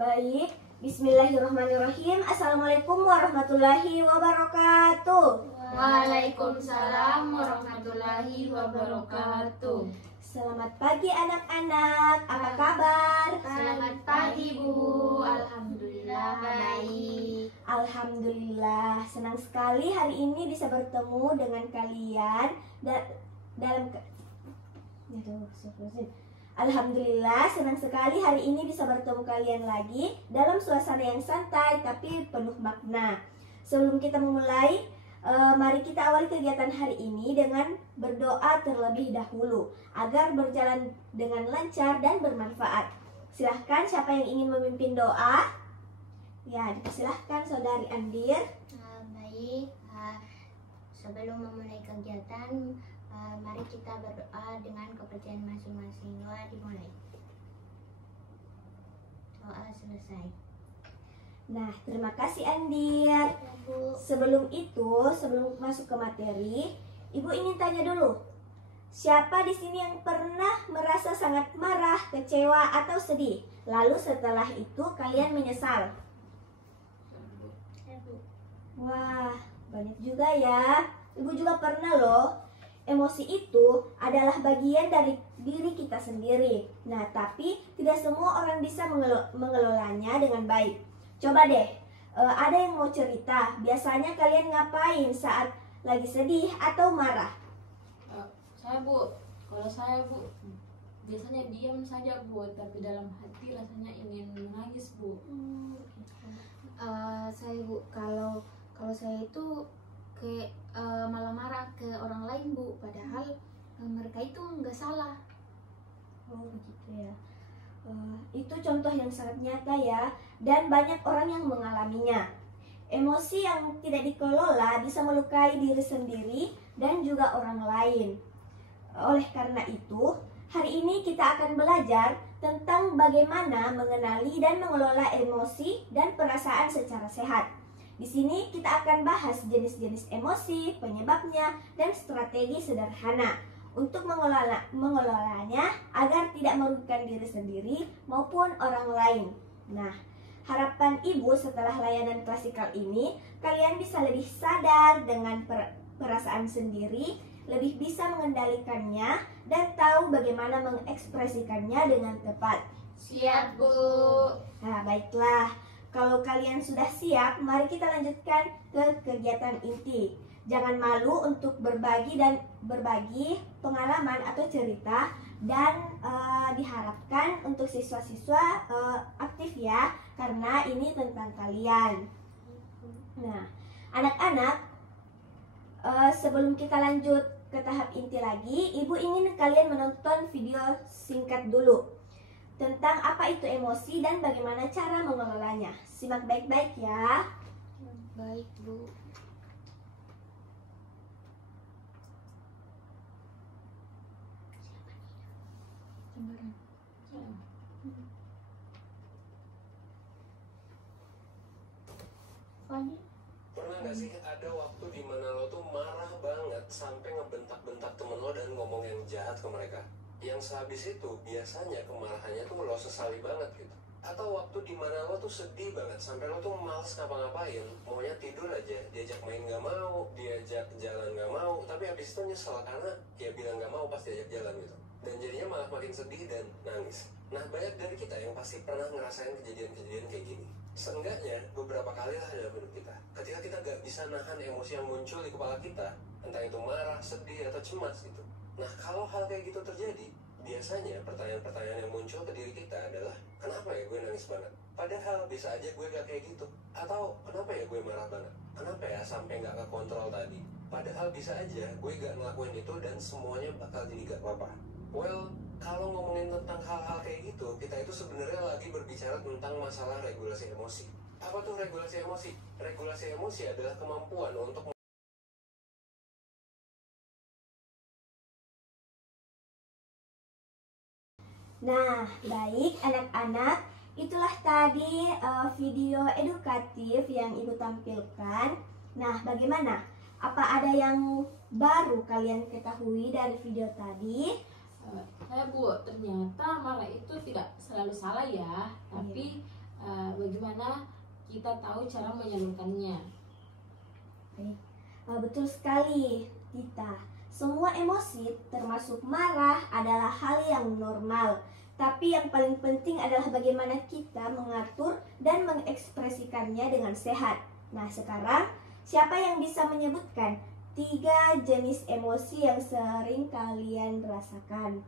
Baik, bismillahirrahmanirrahim. Assalamualaikum warahmatullahi wabarakatuh. Waalaikumsalam warahmatullahi wabarakatuh. Selamat pagi anak-anak, apa kabar? Selamat pagi Bu, alhamdulillah baik. Alhamdulillah, senang sekali hari ini bisa bertemu dengan kalian dalam Alhamdulillah, senang sekali hari ini bisa bertemu kalian lagi dalam suasana yang santai tapi penuh makna. Sebelum kita memulai, mari kita awali kegiatan hari ini dengan berdoa terlebih dahulu agar berjalan dengan lancar dan bermanfaat. Silahkan siapa yang ingin memimpin doa? Ya, silahkan Saudari Andir. Baik, sebelum memulai kegiatan, mari kita berdoa dengan kepercayaan masing-masing. Doa dimulai. Doa selesai. Nah, terima kasih Andir. Ya, Bu. Sebelum masuk ke materi, Ibu ingin tanya dulu. Siapa di sini yang pernah merasa sangat marah, kecewa, atau sedih? Lalu setelah itu kalian menyesal? Ya, Bu. Wah, banyak juga ya. Ibu juga pernah loh. Emosi itu adalah bagian dari diri kita sendiri. Nah, tapi tidak semua orang bisa mengelolanya dengan baik. Coba deh, ada yang mau cerita. Biasanya kalian ngapain saat lagi sedih atau marah? Saya Bu, kalau saya Bu, biasanya diam saja Bu, tapi dalam hati rasanya ingin menangis Bu. Saya Bu, kalau saya itu malah marah ke orang lain Bu, padahal mereka itu nggak salah. Oh begitu ya. Itu contoh yang sangat nyata ya, dan banyak orang yang mengalaminya. Emosi yang tidak dikelola bisa melukai diri sendiri dan juga orang lain. Oleh karena itu, hari ini kita akan belajar tentang bagaimana mengenali dan mengelola emosi dan perasaan secara sehat. Di sini kita akan bahas jenis-jenis emosi, penyebabnya, dan strategi sederhana untuk mengelolanya agar tidak merugikan diri sendiri maupun orang lain. Nah, harapan Ibu setelah layanan klasikal ini, kalian bisa lebih sadar dengan perasaan sendiri, lebih bisa mengendalikannya, dan tahu bagaimana mengekspresikannya dengan tepat. Siap Bu. Nah, baiklah. Kalau kalian sudah siap, mari kita lanjutkan ke kegiatan inti. Jangan malu untuk berbagi pengalaman atau cerita, dan diharapkan untuk siswa-siswa aktif ya, karena ini tentang kalian. Nah, anak-anak, sebelum kita lanjut ke tahap inti lagi, Ibu ingin kalian menonton video singkat dulu tentang apa itu emosi dan bagaimana cara mengelolanya. Simak baik-baik ya. Baik Bu. Pernah gak sih ada waktu dimana lo tuh marah banget sampai ngebentak-bentak temen lo dan ngomong yang jahat ke mereka? Yang sehabis itu biasanya kemarahannya tuh lo sesali banget gitu. Atau waktu dimana lo tuh sedih banget sampai lo tuh males ngapa-ngapain, maunya tidur aja, diajak main gak mau, diajak jalan gak mau, tapi habis itu nyesel karena ya bilang gak mau pas diajak jalan gitu. Dan jadinya malah makin sedih dan nangis. Nah, banyak dari kita yang pasti pernah ngerasain kejadian-kejadian kayak gini. Seenggaknya beberapa kali lah dalam hidup kita, ketika kita gak bisa nahan emosi yang muncul di kepala kita, entah itu marah, sedih, atau cemas gitu. Nah, kalau hal kayak gitu terjadi, biasanya pertanyaan-pertanyaan yang muncul ke diri kita adalah, kenapa ya gue nangis banget? Padahal bisa aja gue gak kayak gitu. Atau kenapa ya gue marah banget? Kenapa ya sampai gak kekontrol tadi? Padahal bisa aja gue gak ngelakuin itu dan semuanya bakal jadi gak apa-apa. Well, kalau ngomongin tentang hal-hal kayak gitu, kita itu sebenarnya lagi berbicara tentang masalah regulasi emosi. Apa tuh regulasi emosi? Regulasi emosi adalah kemampuan untuk Nah, baik anak-anak, itulah tadi video edukatif yang Ibu tampilkan. Nah, bagaimana? Apa ada yang baru kalian ketahui dari video tadi? Saya Bu, ternyata marah itu tidak selalu salah ya, tapi bagaimana kita tahu cara menyalurkannya. Betul sekali, Tita. Semua emosi, termasuk marah, adalah hal yang normal. Tapi yang paling penting adalah bagaimana kita mengatur dan mengekspresikannya dengan sehat. Nah, sekarang siapa yang bisa menyebutkan 3 jenis emosi yang sering kalian rasakan?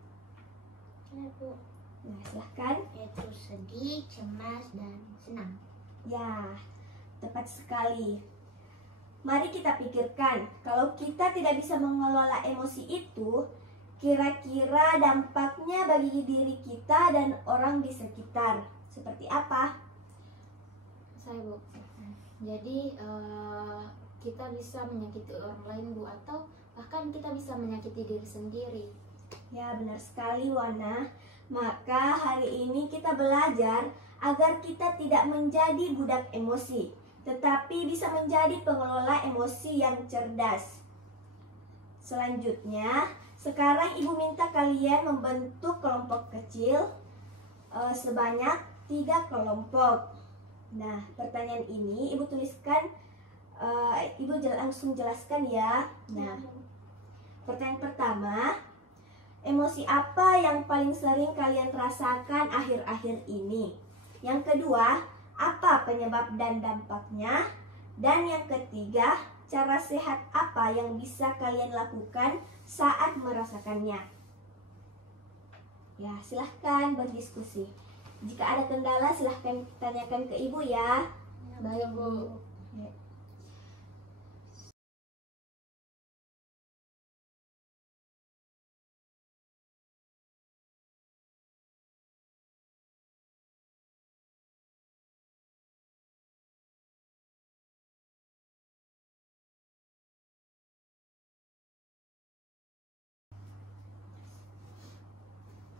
Ya, Bu. Nah, silahkan. Yaitu sedih, cemas, dan senang. Ya, tepat sekali. Mari kita pikirkan, kalau kita tidak bisa mengelola emosi itu, kira-kira dampaknya bagi diri kita dan orang di sekitar seperti apa? Saya, Bu. Jadi kita bisa menyakiti orang lain, Bu, atau bahkan kita bisa menyakiti diri sendiri. Ya, benar sekali, Wana. Maka hari ini kita belajar agar kita tidak menjadi budak emosi, tetapi bisa menjadi pengelola emosi yang cerdas. Selanjutnya, sekarang Ibu minta kalian membentuk kelompok kecil sebanyak 3 kelompok. Nah, pertanyaan ini Ibu tuliskan, Ibu langsung jelaskan ya. Nah, pertanyaan pertama, emosi apa yang paling sering kalian rasakan akhir-akhir ini? Yang kedua, apa penyebab dan dampaknya? Dan yang ketiga, cara sehat apa yang bisa kalian lakukan saat merasakannya? Ya, silahkan berdiskusi. Jika ada kendala, silahkan tanyakan ke Ibu ya. Baik, Bu. Ya.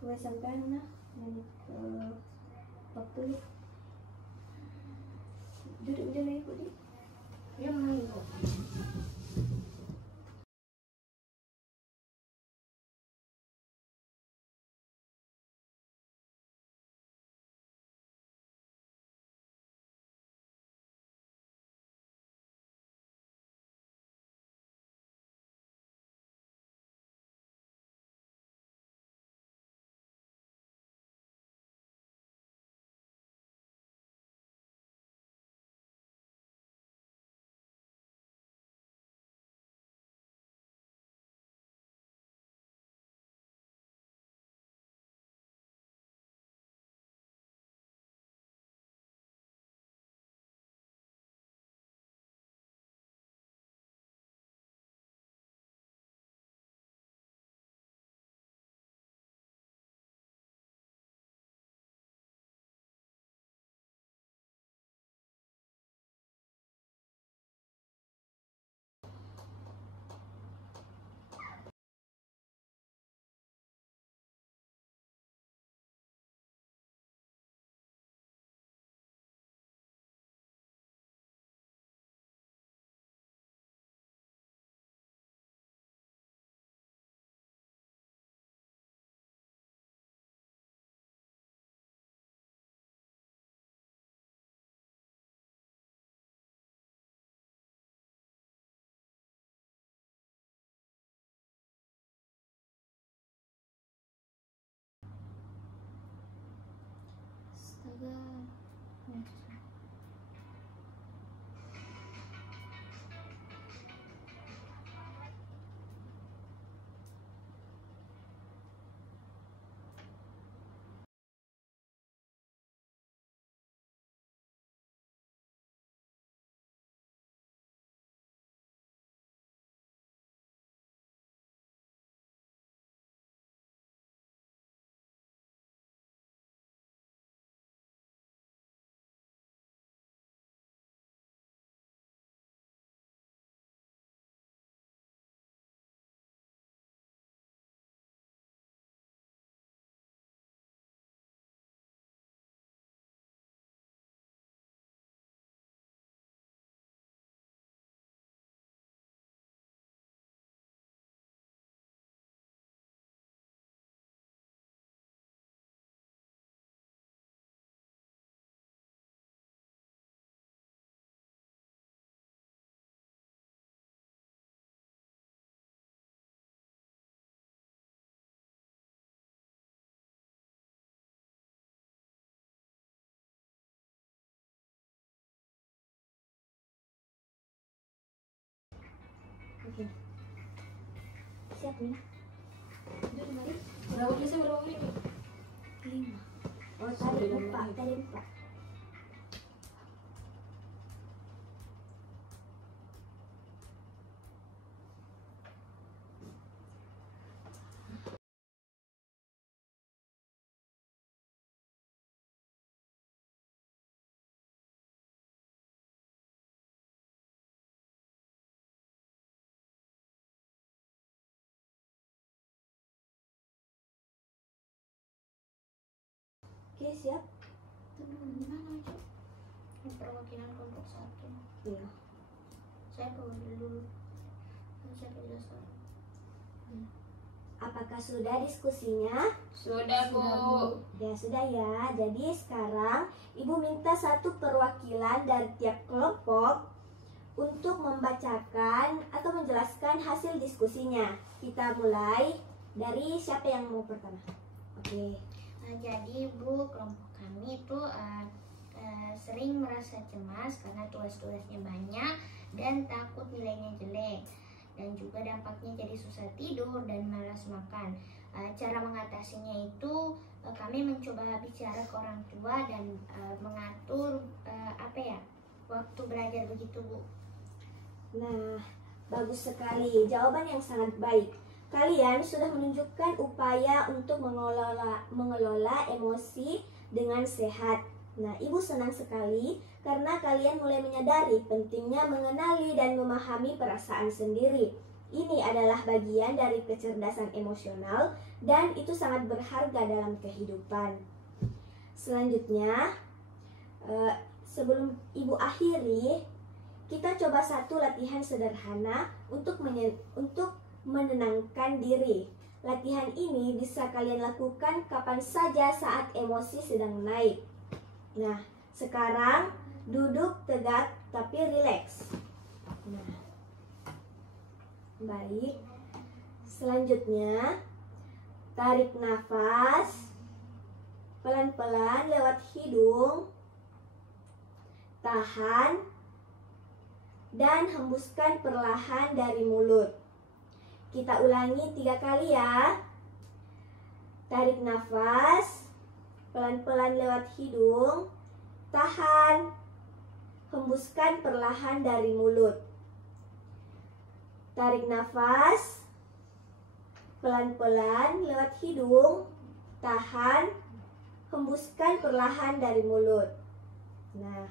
Gue sampai mana? Menit ke 40. Duduk dulu Ibu. Ya, Bu. Oke. Siap nih. Udah kemarin berapa menit? 5. Oh, tadi 4. Oke, siap. Gimana aja? Perwakilan kelompok 1. Iya. Saya bawa dulu. Saya jelaskan. Apakah sudah diskusinya? Sudah Bu. Ya, sudah ya. Jadi sekarang Ibu minta satu perwakilan dari tiap kelompok untuk membacakan atau menjelaskan hasil diskusinya. Kita mulai dari siapa yang mau pertama? Oke. Jadi Bu, kelompok kami itu sering merasa cemas karena tugas-tugasnya banyak dan takut nilainya jelek, dan juga dampaknya jadi susah tidur dan malas makan. Cara mengatasinya itu kami mencoba bicara ke orang tua dan mengatur waktu belajar begitu Bu. Nah, bagus sekali. Jawaban yang sangat baik. Kalian sudah menunjukkan upaya untuk mengelola emosi dengan sehat. Nah, Ibu senang sekali karena kalian mulai menyadari pentingnya mengenali dan memahami perasaan sendiri. Ini adalah bagian dari kecerdasan emosional dan itu sangat berharga dalam kehidupan. Selanjutnya, sebelum Ibu akhiri, kita coba satu latihan sederhana untuk menenangkan diri. Latihan ini bisa kalian lakukan kapan saja saat emosi sedang naik. Nah, sekarang duduk tegak tapi rileks. Nah, baik. Selanjutnya, tarik nafas pelan-pelan lewat hidung, tahan, dan hembuskan perlahan dari mulut. Kita ulangi 3 kali ya. Tarik nafas pelan-pelan lewat hidung, tahan, hembuskan perlahan dari mulut. Tarik nafas pelan-pelan lewat hidung, tahan, hembuskan perlahan dari mulut. Nah,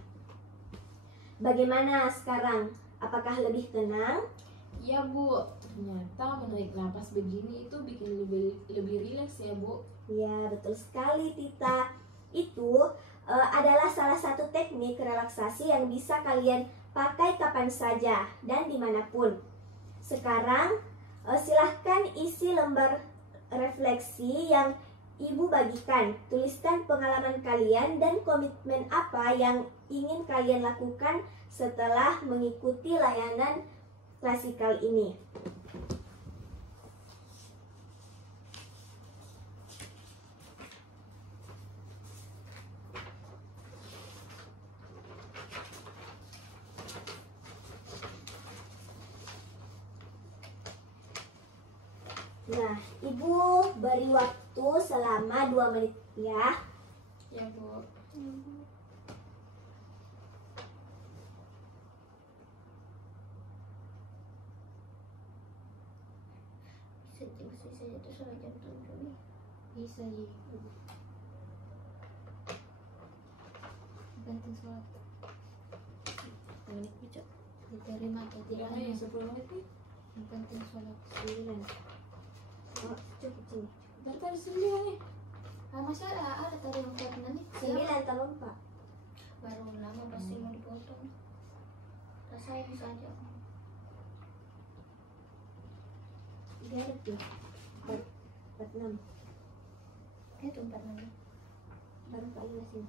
bagaimana sekarang? Apakah lebih tenang? Iya Bu, ternyata menarik napas begini itu bikin lebih rileks ya Bu. Ya, betul sekali Tita. Itu adalah salah satu teknik relaksasi yang bisa kalian pakai kapan saja dan dimanapun. Sekarang silahkan isi lembar refleksi yang Ibu bagikan. Tuliskan pengalaman kalian dan komitmen apa yang ingin kalian lakukan setelah mengikuti layanan klasikal ini. Nah, Ibu beri waktu selama 2 menit ya. Ya Bu. Bisa jatuh sampai jam 7 nih. Bisa ya. Penting sholat. Menit pucat. Diterima atau Tidak tidak? ya 10 menit nih. Yang penting sholat. 9. Oh, cukup sini. Dari tadi 9 nih. Masih ada tadi yang 4 menit. 9 tambah 4. Baru lama pasti mau dipotong. Saya bisa aja. Ada tuh 46. Itu 4 menit. Baru 14 ini.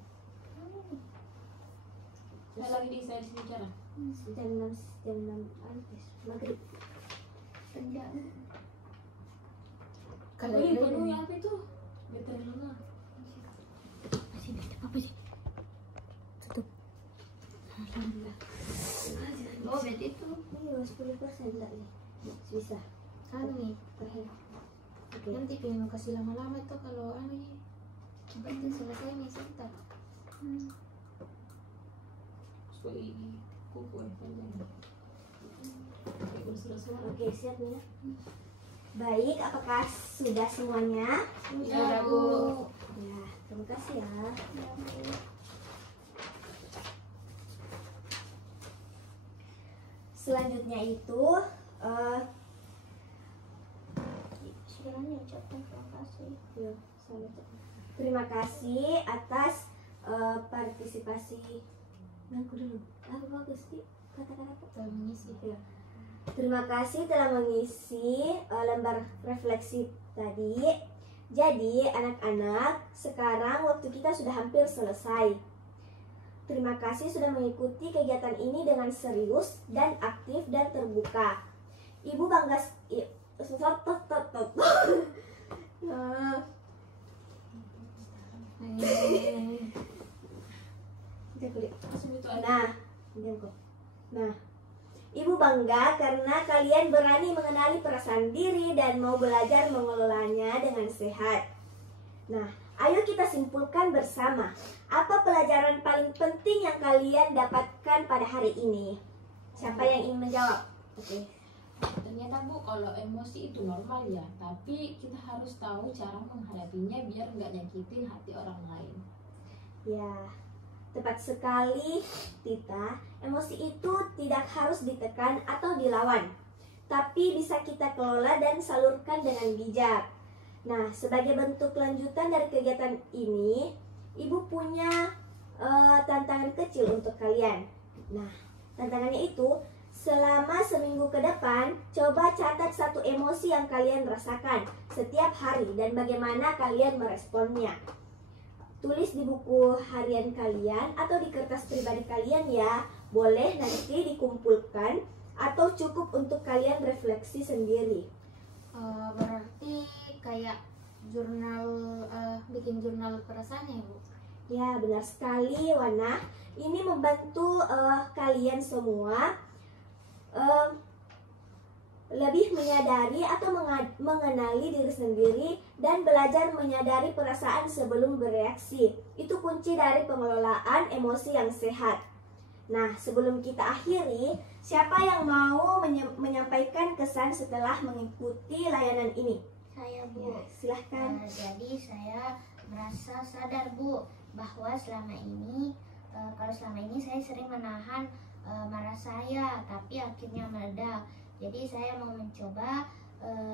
Saya lagi di saya bicara. Jam 6 habis maghrib. Senja. Kalau ini penuh ya apa itu? Baterai lama. Masih ada apa sih? Tutup. Alhamdulillah. Oh, berarti itu. Iya, 10% enggak nih. Oke. Nanti pengen kasih lama-lama itu kalau anu ya. Betul, selesai nih sebentar. So ini kuku panjang. Oke, siap ya. Baik, apakah sudah semuanya? Ya, Bu. Ya, terima kasih ya. Selanjutnya itu Sebenarnya ucapkan terima kasih. ya, terima kasih atas partisipasi. Aku dulu. Aku bagus sih kata-kata. Kita mengisi. Ya. Terima kasih telah mengisi lembar refleksi tadi. Jadi anak-anak, sekarang waktu kita sudah hampir selesai. Terima kasih sudah mengikuti kegiatan ini dengan serius dan aktif dan terbuka. Ibu bangga Nah, Ibu bangga karena kalian berani mengenali perasaan diri dan mau belajar mengelolanya dengan sehat. Nah, ayo kita simpulkan bersama. Apa pelajaran paling penting yang kalian dapatkan pada hari ini? Siapa yang ingin menjawab? Oke. Ternyata Bu, kalau emosi itu normal ya, tapi kita harus tahu cara menghadapinya biar nggak nyakitin hati orang lain. Ya, tepat sekali, Tita. Emosi itu tidak harus ditekan atau dilawan, tapi bisa kita kelola dan salurkan dengan bijak. Nah, sebagai bentuk lanjutan dari kegiatan ini, Ibu punya tantangan kecil untuk kalian. Nah, tantangannya itu selama seminggu ke depan, coba catat satu emosi yang kalian rasakan setiap hari dan bagaimana kalian meresponnya. Tulis di buku harian kalian atau di kertas pribadi kalian ya. Boleh nanti dikumpulkan atau cukup untuk kalian refleksi sendiri. Berarti kayak jurnal, bikin jurnal perasaan ya Bu? Ya, benar sekali Wana. Ini membantu kalian semua lebih menyadari atau mengenali diri sendiri dan belajar menyadari perasaan sebelum bereaksi. Itu kunci dari pengelolaan emosi yang sehat. Nah, sebelum kita akhiri, siapa yang mau menyampaikan kesan setelah mengikuti layanan ini? Saya Bu. Ya, silahkan. Jadi saya merasa sadar Bu bahwa selama ini saya sering menahan marah saya, tapi akhirnya meledak. Jadi saya mau mencoba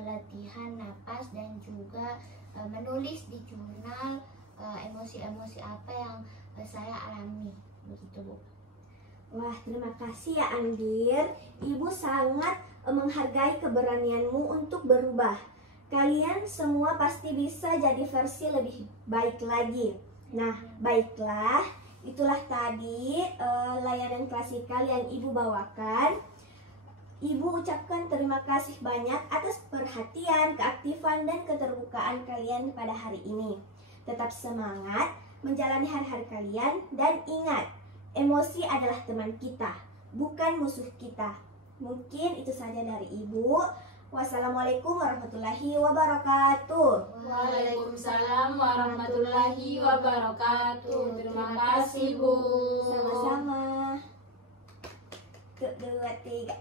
latihan napas dan juga menulis di jurnal emosi-emosi apa yang saya alami, begitu Bu. Wah, terima kasih ya Andir. Ibu sangat menghargai keberanianmu untuk berubah. Kalian semua pasti bisa jadi versi lebih baik lagi. Nah, baiklah. Itulah tadi layanan klasikal yang Ibu bawakan. Ibu ucapkan terima kasih banyak atas perhatian, keaktifan, dan keterbukaan kalian pada hari ini. Tetap semangat menjalani hari-hari kalian dan ingat, emosi adalah teman kita, bukan musuh kita. Mungkin itu saja dari Ibu. Wassalamualaikum warahmatullahi wabarakatuh. Waalaikumsalam warahmatullahi wabarakatuh. Terima kasih Bu. Sama-sama. 1, 2, 3.